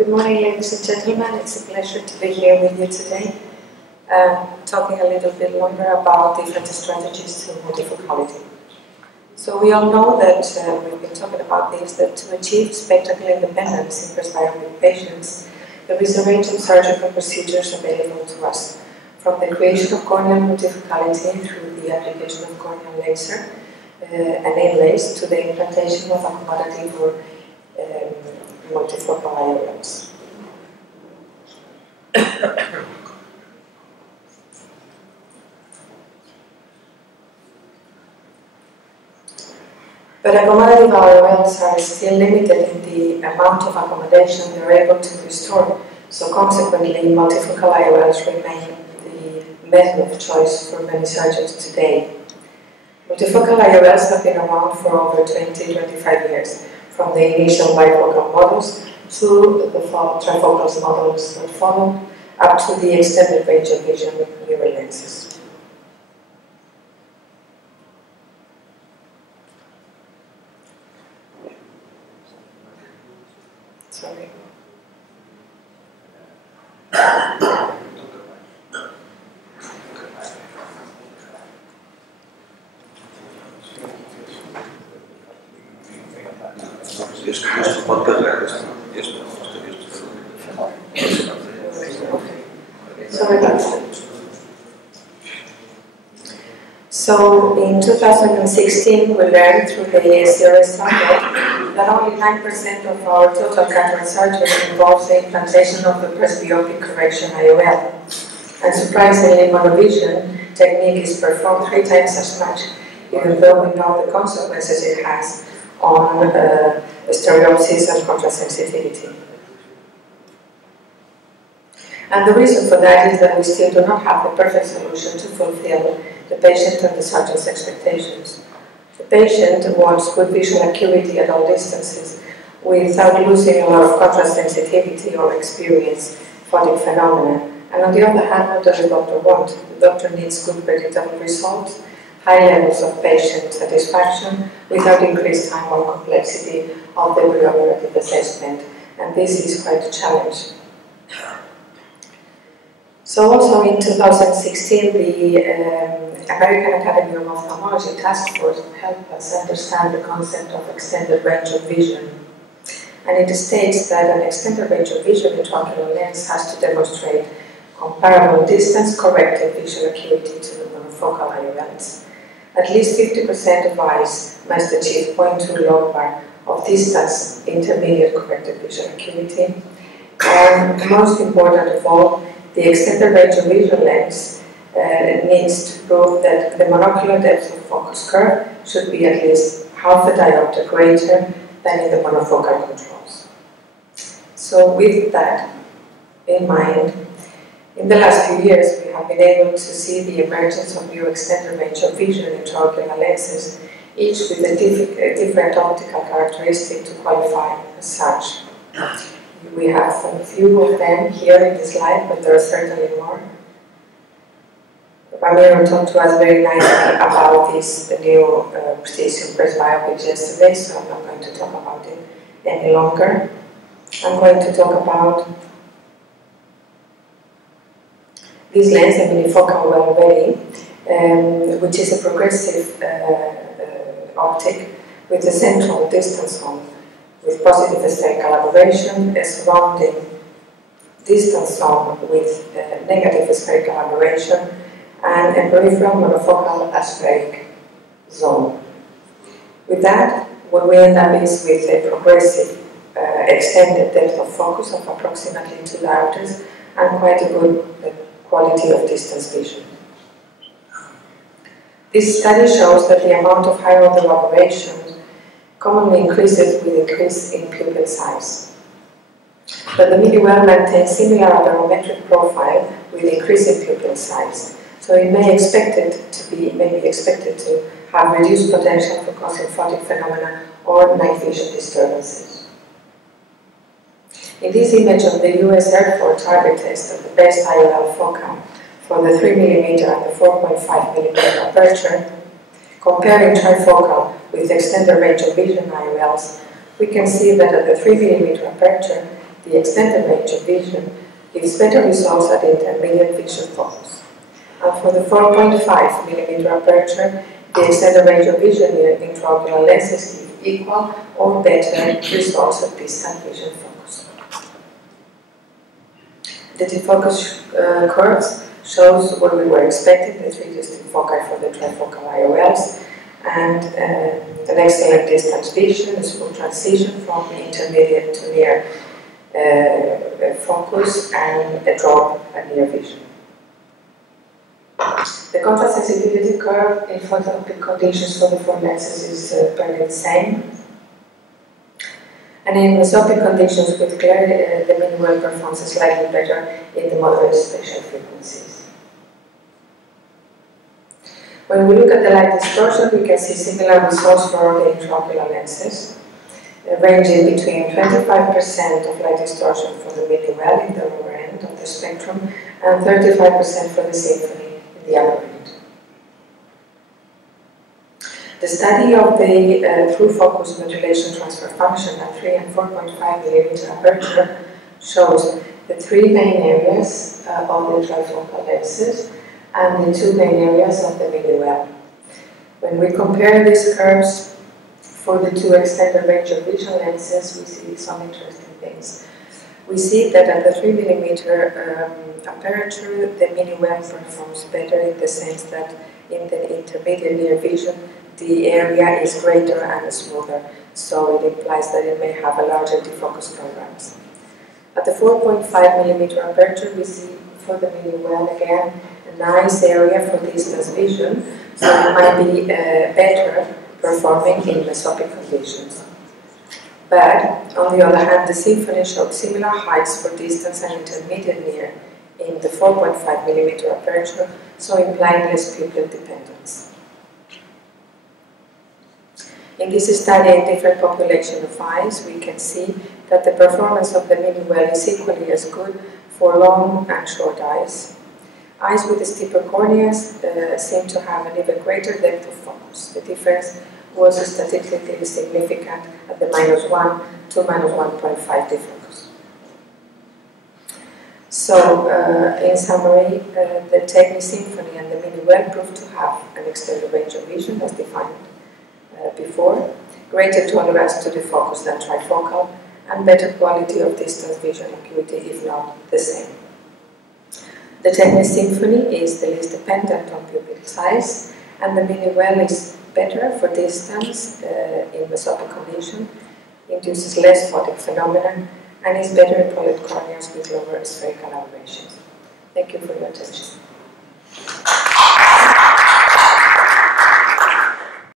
Good morning, ladies and gentlemen. It's a pleasure to be here with you today, talking a little bit longer about different strategies to multifocality. So we all know that, we've been talking about this, that to achieve spectacle independence in presbyopic patients, there is a range of surgical procedures available to us, from the creation of corneal multifocality through the application of corneal laser and inlays to the implantation of accommodative or multifocal IOLs. But accommodative IOLs are still limited in the amount of accommodation they're able to restore, so consequently multifocal IOLs remain the method of choice for many surgeons today. Multifocal IOLs have been around for over 20-25 years, from the initial bifocal models to the trifocal models that followed, up to the extended range of vision with newer lenses. Sorry. So in 2016, we learned through the Leyre Zabala that only 9% of our total cataract surgery involves the implantation of the presbyopic correction IOL. And surprisingly, monovision technique is performed 3 times as much, even though we know the consequences it has on stereopsis and contrasensitivity. And the reason for that is that we still do not have the perfect solution to fulfill the patient and the surgeon's expectations. The patient wants good visual acuity at all distances without losing a lot of contrast sensitivity or experience photic phenomena. And on the other hand, what does the doctor want? The doctor needs good predictable results, high levels of patient satisfaction without increased time or complexity of the preoperative assessment. And this is quite a challenge. So also in 2016, the American Academy of Ophthalmology Task Force helped us understand the concept of extended range of vision. And it states that an extended range of vision intraocular lens has to demonstrate comparable distance-corrected visual acuity to the monofocal IOLs. At least 50% of eyes must achieve 0.2 logbar of distance intermediate corrected visual acuity. And most important of all, the extended range of vision lens needs to prove that the monocular depth of focus curve should be at least half a diopter greater than in the monofocal controls. So with that in mind, in the last few years we have been able to see the emergence of new extended range of vision intraocular lenses, each with a different optical characteristic to qualify as such. We have a few of them here in the slide, but there are certainly more. Ramiro talked to us very nicely about this new precision presbyopic yesterday, so I'm not going to talk about it any longer. I'm going to talk about this lens, the Multifocal well ready, which is a progressive optic with a central distance zone, with positive spherical aberration, a surrounding distance zone with negative spherical aberration, and a peripheral monofocal aspheric zone. With that, what we end up is with a progressive extended depth of focus of approximately 2 diopters and quite a good quality of distance vision. This study shows that the amount of high order aberration commonly increases with increase in pupil size. But the Mini-well maintains similar aberrometric profile with increase in pupil size, so it may be expected to have reduced potential for causing photic phenomena or night vision disturbances. In this image of the US Air Force target test of the best IOL foci for the 3mm and the 4.5mm aperture, comparing trifocal with extended range of vision IOLs, we can see that at the 3mm aperture, the extended range of vision gives better results at intermediate vision focus. And for the 4.5mm aperture, the extended range of vision in intraocular lenses give equal or better results at distant vision focus. The defocus curves shows what we were expecting, the 3 distinct foci for the trifocal IOLs, and an excellent distance vision, a smooth transition from intermediate to near focus, and a drop at near vision. The contrast sensitivity curve in photopic conditions for the 4 lenses is barely the same. And in mesopic conditions with glare, the mini-well performs slightly better in the moderate spatial frequencies. When we look at the light distortion, we can see similar results for the intraocular lenses, ranging between 25% of light distortion for the mini-well in the lower end of the spectrum and 35% for the symphony in the upper end. The study of the through-focus modulation transfer function at 3 and 4.5mm aperture shows the 3 main areas of the trifocal lenses and the 2 main areas of the mini-well. When we compare these curves for the 2 extended range of vision lenses, we see some interesting things. We see that at the 3mm aperture, the mini-well performs better in the sense that in the intermediate near vision, the area is greater and smoother, so it implies that it may have a larger defocus tolerance. At the 4.5mm aperture, we see for the mini-well again a nice area for distance vision, so it might be better performing in mesopic conditions. But on the other hand, the symphony showed similar heights for distance and intermediate near in the 4.5mm aperture, so implying less pupil dependence. In this study in different population of eyes, we can see that the performance of the mini-well is equally as good for long and short eyes. Eyes with steeper corneas seem to have an even greater depth of focus. The difference was statistically significant at the -1 to -1.5 defocus. So, in summary, the Technic Symphony and the mini-well proved to have an extended range of vision as defined before, greater tolerance to defocus than trifocal, and better quality of distance vision acuity, if not the same. The Technic Symphony is the least dependent on pupil size, and the mini-well is better for distance in mesopic condition, induces less photic phenomenon, and is better in polyp corneas with lower spherical aberrations. Thank you for your attention.